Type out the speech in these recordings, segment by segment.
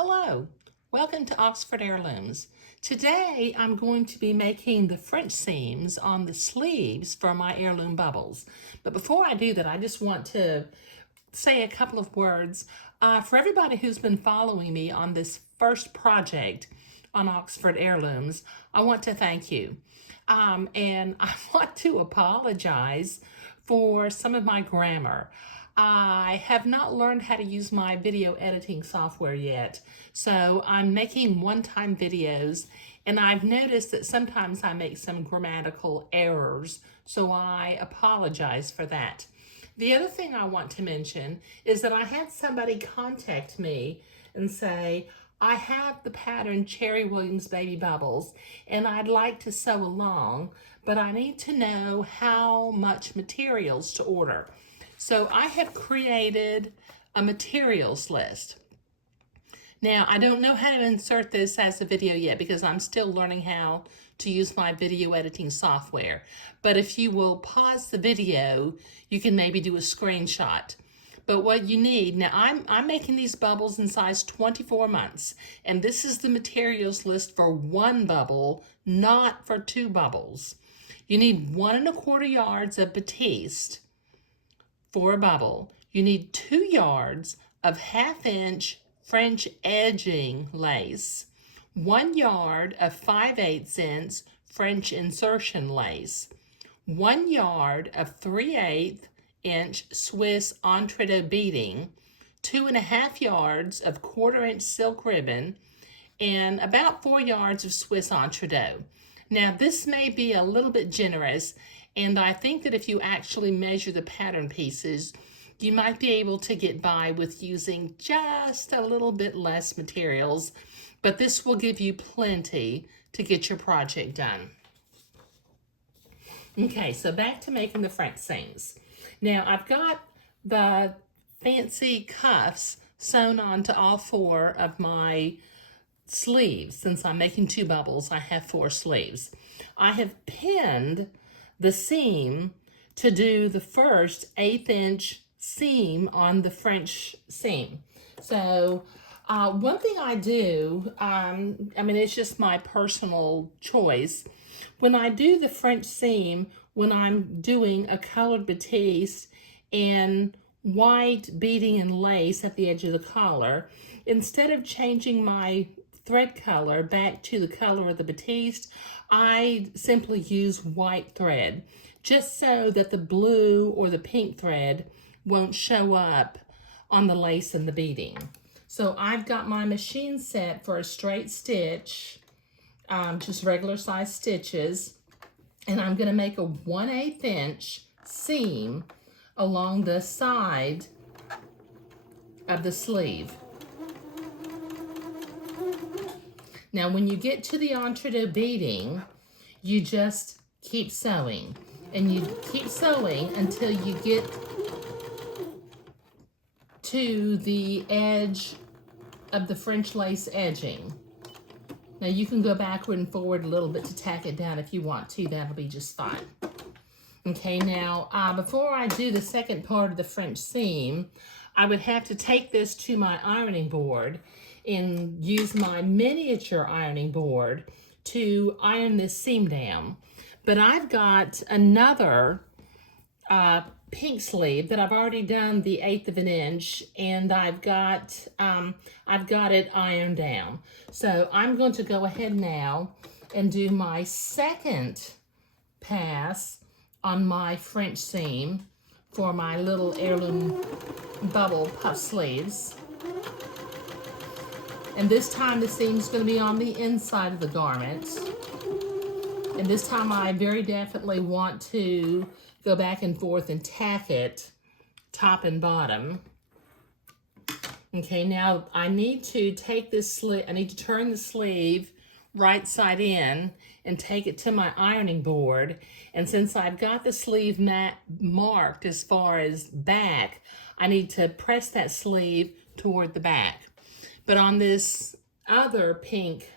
Hello, welcome to Oxford Heirlooms. Today I'm going to be making the French seams on the sleeves for my heirloom bubbles. But before I do that, I just want to say a couple of words. For everybody who's been following me on this first project on Oxford Heirlooms, I want to thank you. And I want to apologize for some of my grammar. I have not learned how to use my video editing software yet, so I'm making one-time videos, and I've noticed that sometimes I make some grammatical errors, so I apologize for that. The other thing I want to mention is that I had somebody contact me and say, I have the pattern Chery Williams Baby Bubbles, and I'd like to sew along, but I need to know how much materials to order. So I have created a materials list. Now, I don't know how to insert this as a video yet because I'm still learning how to use my video editing software. But if you will pause the video, you can maybe do a screenshot. But what you need, now I'm making these bubbles in size 24 months, and this is the materials list for one bubble, not for two bubbles. You need 1 1/4 yards of batiste for a bubble. You need 2 yards of 1/2 inch French edging lace, 1 yard of 5/8 inch French insertion lace, 1 yard of 3/8 inch Swiss entredot beading, 2 1/2 yards of 1/4 inch silk ribbon, and about 4 yards of Swiss entredot. Now this may be a little bit generous, and I think that if you actually measure the pattern pieces, you might be able to get by with using just a little bit less materials, but this will give you plenty to get your project done. Okay, so back to making the French seams. Now I've got the fancy cuffs sewn onto all 4 of my sleeves. Since I'm making 2 bubbles, I have 4 sleeves. I have pinned the seam to do the first 1/8 inch seam on the French seam. So one thing I do, it's just my personal choice. When I do the French seam, when I'm doing a colored batiste and white beading and lace at the edge of the collar, instead of changing my thread color back to the color of the batiste, I simply use white thread, just so that the blue or the pink thread won't show up on the lace and the beading. So I've got my machine set for a straight stitch, just regular size stitches, and I'm gonna make a 1/8 inch seam along the side of the sleeve. Now, when you get to the entredot beading, you just keep sewing, and you keep sewing until you get to the edge of the French lace edging. Now, you can go backward and forward a little bit to tack it down if you want to. That'll be just fine. Okay, now, before I do the second part of the French seam, I would have to take this to my ironing board and use my miniature ironing board to iron this seam down. But I've got another pink sleeve that I've already done the 1/8 of an inch, and I've got it ironed down. So I'm going to go ahead now and do my second pass on my French seam for my little heirloom bubble puff sleeves. And this time the seam's going to be on the inside of the garment. And this time I very definitely want to go back and forth and tack it top and bottom. Okay, now I need to take this sleeve, I need to turn the sleeve right side in and take it to my ironing board. And since I've got the sleeve marked as far as back, I need to press that sleeve toward the back. But on this other pink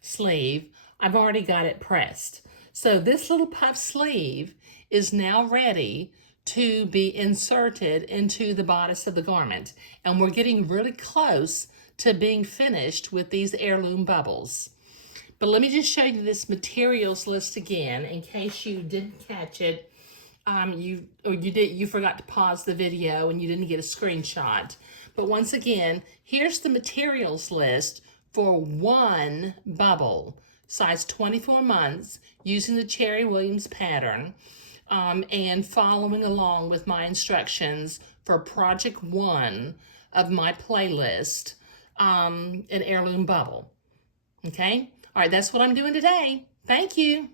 sleeve, I've already got it pressed. So this little puff sleeve is now ready to be inserted into the bodice of the garment. And we're getting really close to being finished with these heirloom bubbles. But let me just show you this materials list again in case you didn't catch it. You forgot to pause the video and you didn't get a screenshot. But once again, here's the materials list for one bubble, size 24 months, using the Chery Williams pattern, and following along with my instructions for project 1 of my playlist, an heirloom bubble. Okay? All right, that's what I'm doing today. Thank you.